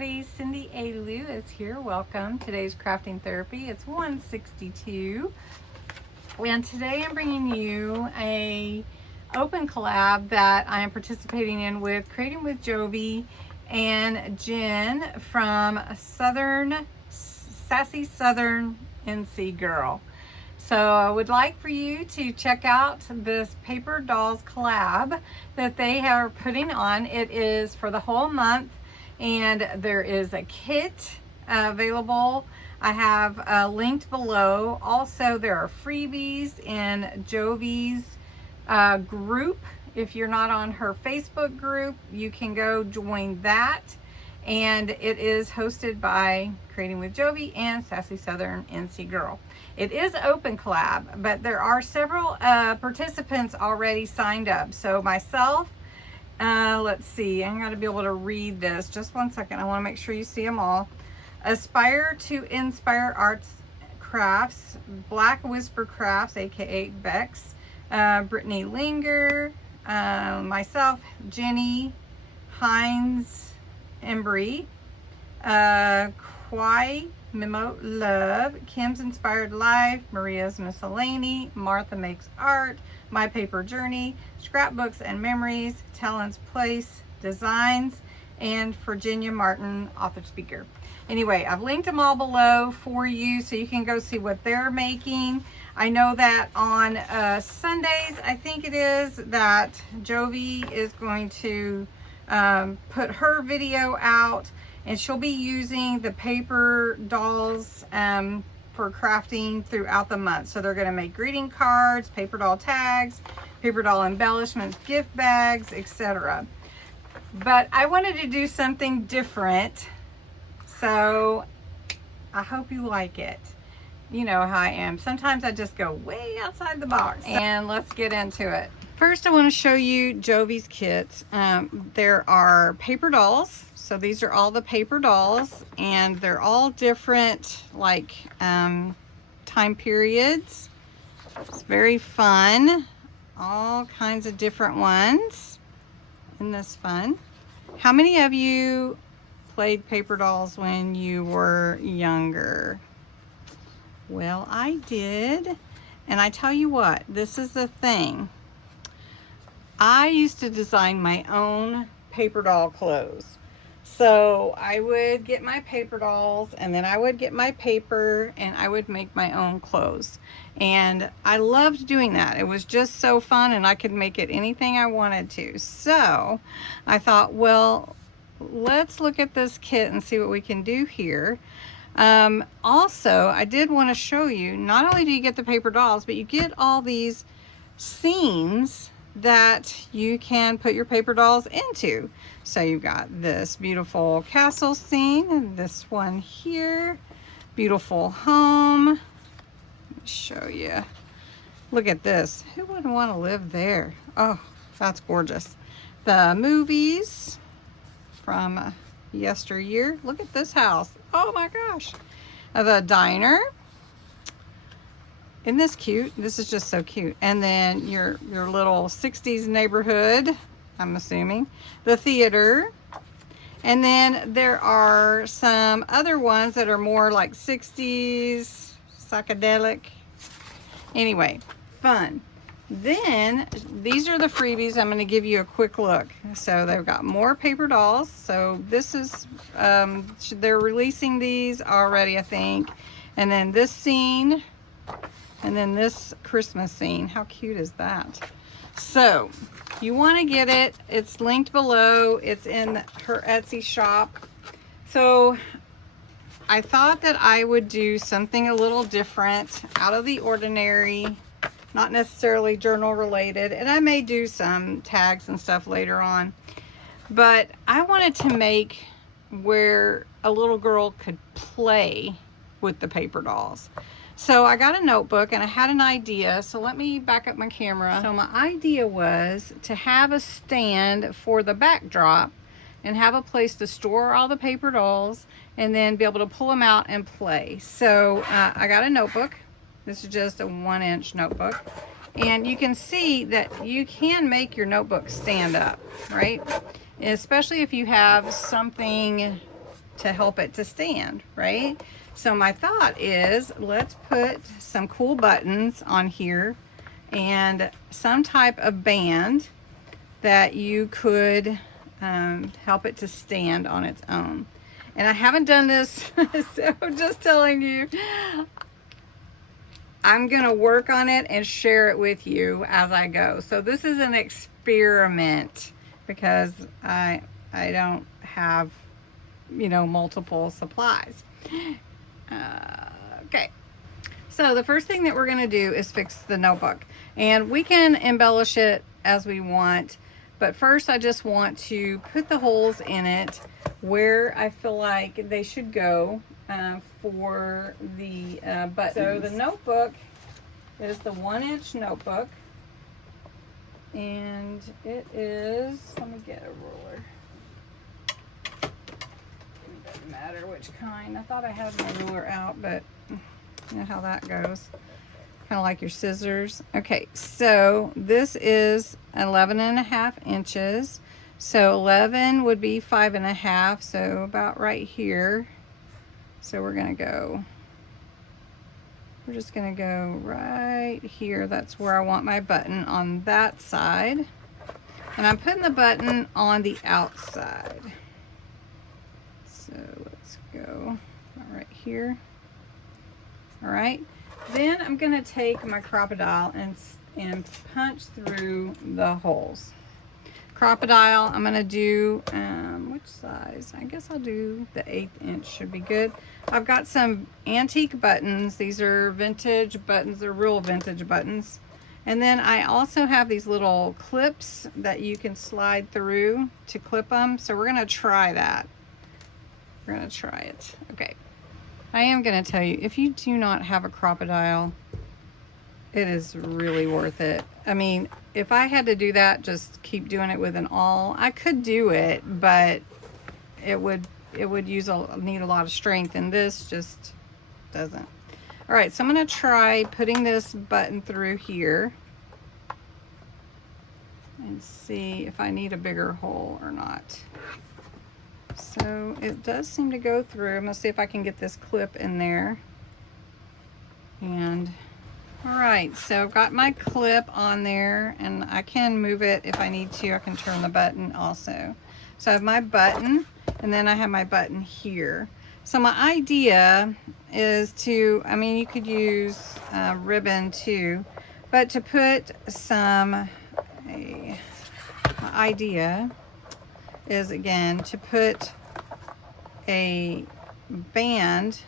everybody. Cindy A. Lewis here. Welcome. Today's crafting therapy. It's 162. And today I'm bringing you a open collab that I am participating in with Creating with Jovi and Jen from Sassy Southern NC Girl. So I would like for you to check out this Paper Dolls collab that they are putting on. It is for the whole month, and there is a kit available. I have linked below. Also, there are freebies in Jovi's group. If you're not on her Facebook group, you can go join that. And it is hosted by Creating with Jovi and Sassy Southern NC Girl. It is open collab, but there are several participants already signed up. So myself, let's see, I'm going to be able to read this. Just one second. I want to make sure you see them all. Aspire to Inspire Arts Crafts, Black Whisper Crafts, aka Bex, Brittany Linger, myself, Jenny Hines, Embry, Kwai Memo Love, Kim's Inspired Life, Maria's Miscellany, Martha Makes Art, My Paper Journey, Scrapbooks and Memories, Talent's Place Designs, and Virginia Martin, author speaker. Anyway, I've linked them all below for you so you can go see what they're making. I know that on Sundays, I think it is, that Jovi is going to put her video out, and she'll be using the paper dolls for crafting throughout the month. So they're going to make greeting cards, paper doll tags, paper doll embellishments, gift bags, etc. But I wanted to do something different, so I hope you like it. You know how I am. Sometimes I just go way outside the box. And let's get into it. First, I want to show you Jovi's kits. There are paper dolls. So these are all the paper dolls, and they're all different, like, time periods. It's very fun. All kinds of different ones. Isn't this fun? How many of you played paper dolls when you were younger? Well, I did. And I tell you what, this is the thing. I used to design my own paper doll clothes. So I would get my paper dolls, and then I would get my paper, and I would make my own clothes. And I loved doing that. It was just so fun, and I could make it anything I wanted to. So I thought, well, let's look at this kit and see what we can do here. Also, I did want to show you, not only do you get the paper dolls, but you get all these scenes that you can put your paper dolls into. So you've got this beautiful castle scene, and this one here, beautiful home. Let me show you. Look at this. Who wouldn't want to live there? Oh, that's gorgeous. The movies from yesteryear. Look at this house. Oh my gosh. The diner. Isn't this cute? This is just so cute. And then your little 60s neighborhood, I'm assuming. The theater. And then there are some other ones that are more like 60s, psychedelic. Anyway, fun. Then these are the freebies. I'm going to give you a quick look. So they've got more paper dolls. So this is, they're releasing these already, I think. And then this scene. And then this Christmas scene. How cute is that? So you want to get it. It's linked below. It's in her Etsy shop. So I thought that I would do something a little different, out of the ordinary, not necessarily journal related. And I may do some tags and stuff later on. But I wanted to make where a little girl could play with the paper dolls. So I got a notebook and I had an idea. So let me back up my camera. So my idea was to have a stand for the backdrop and have a place to store all the paper dolls and then be able to pull them out and play. So I got a notebook. This is just a 1-inch notebook. And you can see that you can make your notebook stand up, right? Especially if you have something to help it to stand, right? So my thought is, let's put some cool buttons on here and some type of band that you could help it to stand on its own. And I haven't done this, so I'm just telling you, I'm gonna work on it and share it with you as I go. So this is an experiment because I don't have, you know, multiple supplies. Okay. So the first thing that we're gonna do is fix the notebook, and we can embellish it as we want, but first I just want to put the holes in it where I feel like they should go for the buttons. So the notebook is the 1-inch notebook, and it is, let me get a ruler. It doesn't matter which kind. I thought I had my ruler out, but you know how that goes. Kind of like your scissors. Okay, so this is 11.5 inches. So 11 would be 5.5, so about right here. So we're gonna just gonna go right here. That's where I want my button, on that side. And I'm putting the button on the outside. So let's go right here. All right. Then I'm gonna take my crocodile and punch through the holes. Crocodile, I'm gonna do, which size? I guess I'll do the 1/8 inch, should be good. I've got some antique buttons. These are vintage buttons, they're real vintage buttons. And then I also have these little clips that you can slide through to clip them. So we're gonna try that. We're gonna try it, okay. I am gonna tell you, if you do not have a crocodile, it is really worth it. I mean, if I had to do that, just keep doing it with an awl. I could do it, but it would need a lot of strength, and this just doesn't. All right, so I'm gonna try putting this button through here and see if I need a bigger hole or not. So it does seem to go through. I'm gonna see if I can get this clip in there. And all right, so I've got my clip on there, and I can move it if I need to. I can turn the button also. So I have my button, and then I have my button here. So my idea is to, I mean, you could use ribbon too, but to put some, my idea is, again, to put a band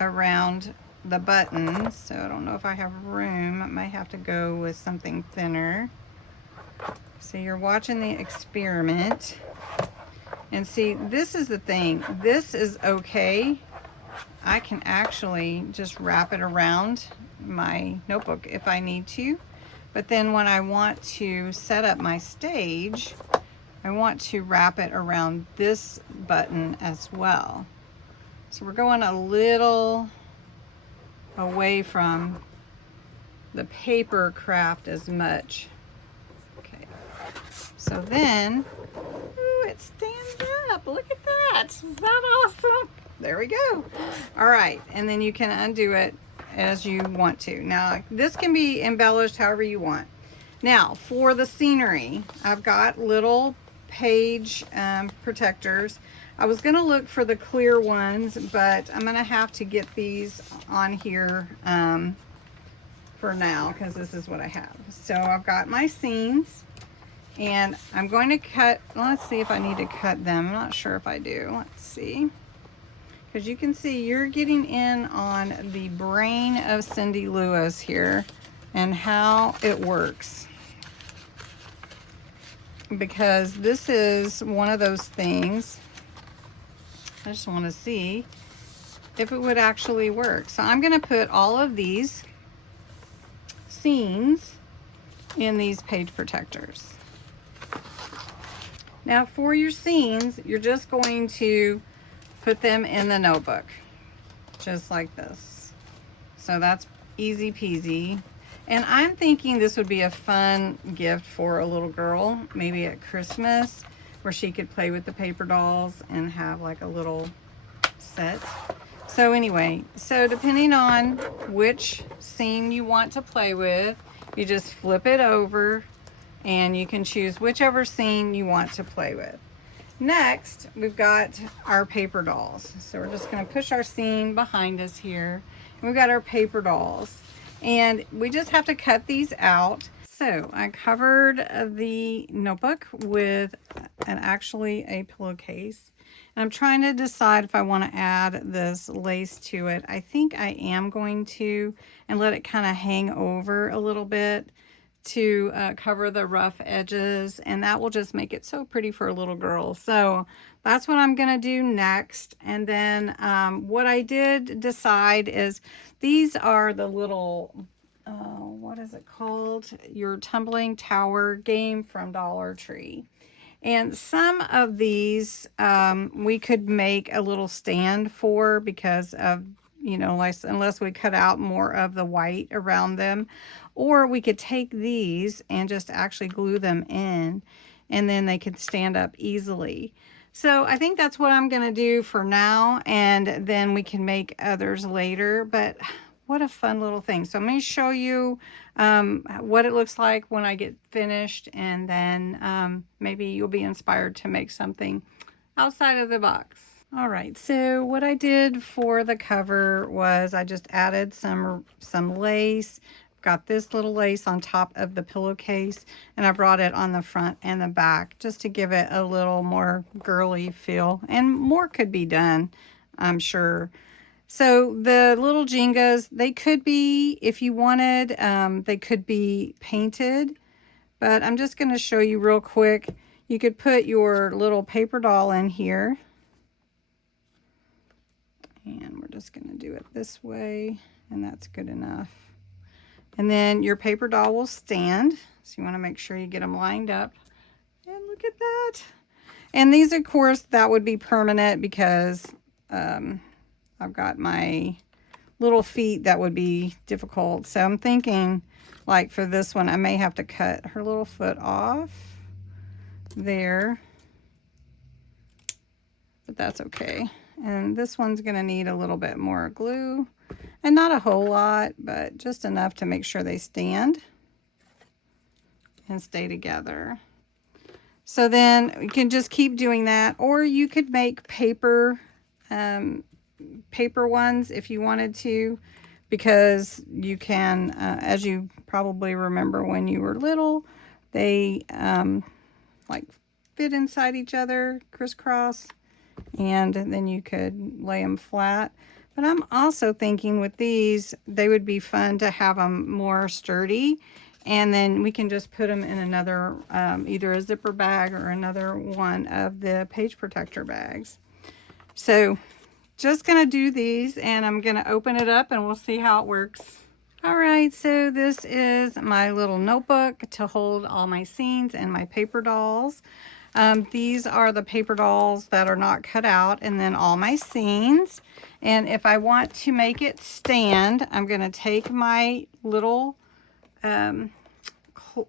around the buttons. So I don't know if I have room. I might have to go with something thinner. So you're watching the experiment, and see, this is the thing. This is okay. I can actually just wrap it around my notebook if I need to. But then when I want to set up my stage, I want to wrap it around this button as well. So we're going a little away from the paper craft as much. Okay, so then, ooh, it stands up. Look at that. Is that awesome? There we go. All right, and then you can undo it as you want to. Now, this can be embellished however you want. Now, for the scenery, I've got little page protectors. I was gonna look for the clear ones, but I'm gonna have to get these on here for now, because this is what I have. So I've got my scenes, and I'm going to cut, let's see if I need to cut them. I'm not sure if I do. Let's see. Because you can see you're getting in on the brain of Cindy Lewis here and how it works. Because this is one of those things, I just want to see if it would actually work. So I'm going to put all of these scenes in these page protectors. Now for your scenes, you're just going to put them in the notebook, just like this. So that's easy peasy. And I'm thinking this would be a fun gift for a little girl, maybe at Christmas. where she could play with the paper dolls and have like a little set. So anyway, so depending on which scene you want to play with, you just flip it over and you can choose whichever scene you want to play with. Next, we've got our paper dolls. So we're just going to push our scene behind us here. And we've got our paper dolls. And we just have to cut these out. So I covered the notebook with actually a pillowcase. And I'm trying to decide if I want to add this lace to it. I think I am going to, and let it kind of hang over a little bit to cover the rough edges, and that will just make it so pretty for a little girl. So that's what I'm gonna do next. And then what I did decide is these are the little what is it called, your tumbling tower game from Dollar Tree. And some of these we could make a little stand for, because of, you know, unless we cut out more of the white around them. Or we could take these and just actually glue them in, and then they could stand up easily. So I think that's what I'm going to do for now, and then we can make others later. But what a fun little thing. So I'm going to show you what it looks like when I get finished, and then maybe you'll be inspired to make something outside of the box. All right, so what I did for the cover was I just added some lace. Got this little lace on top of the pillowcase, and I brought it on the front and the back just to give it a little more girly feel, and more could be done, I'm sure. So the little Jengas, they could be, if you wanted, they could be painted, but I'm just going to show you real quick. You could put your little paper doll in here, and we're just going to do it this way, and that's good enough. And then your paper doll will stand. So you want to make sure you get them lined up. And look at that. And these, of course, that would be permanent, because I've got my little feet that would be difficult. So I'm thinking, like for this one, I may have to cut her little foot off there. But that's okay. And this one's going to need a little bit more glue. And not a whole lot, but just enough to make sure they stand and stay together. So then you can just keep doing that, or you could make paper ones if you wanted to, because you can, as you probably remember when you were little, they like fit inside each other, crisscross, and then you could lay them flat. But I'm also thinking with these, they would be fun to have them more sturdy. And then we can just put them in another, either a zipper bag or another one of the page protector bags. So just going to do these, and I'm going to open it up and we'll see how it works. All right, so this is my little notebook to hold all my scenes and my paper dolls. These are the paper dolls that are not cut out, and then all my scenes. And if I want to make it stand, I'm going to take my little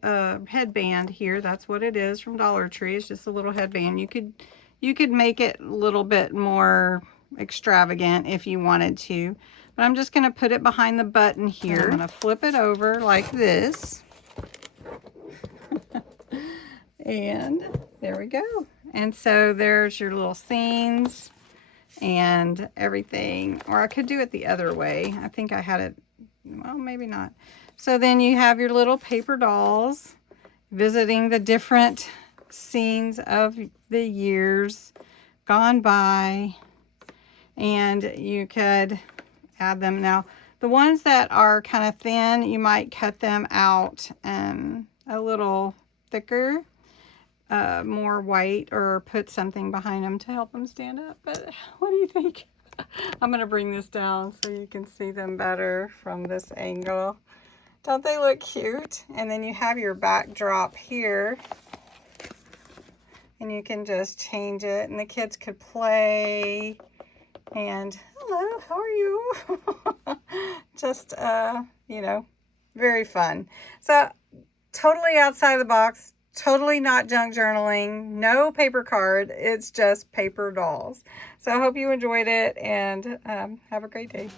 headband here. That's what it is from Dollar Tree. It's just a little headband. You could make it a little bit more extravagant if you wanted to. But I'm just going to put it behind the button here. I'm going to flip it over like this. And there we go. And so there's your little scenes and everything. Or I could do it the other way. I think I had it, well, maybe not. So then you have your little paper dolls visiting the different scenes of the years gone by. And you could add them. Now, the ones that are kind of thin, you might cut them out a little thicker. More white, or put something behind them to help them stand up. But what do you think? I'm going to bring this down so you can see them better from this angle. Don't they look cute? And then you have your backdrop here, and you can just change it, and the kids could play. And hello, how are you? Just you know, very fun. So totally outside of the box. Totally not junk journaling, no paper card. It's just paper dolls. So I hope you enjoyed it, and have a great day.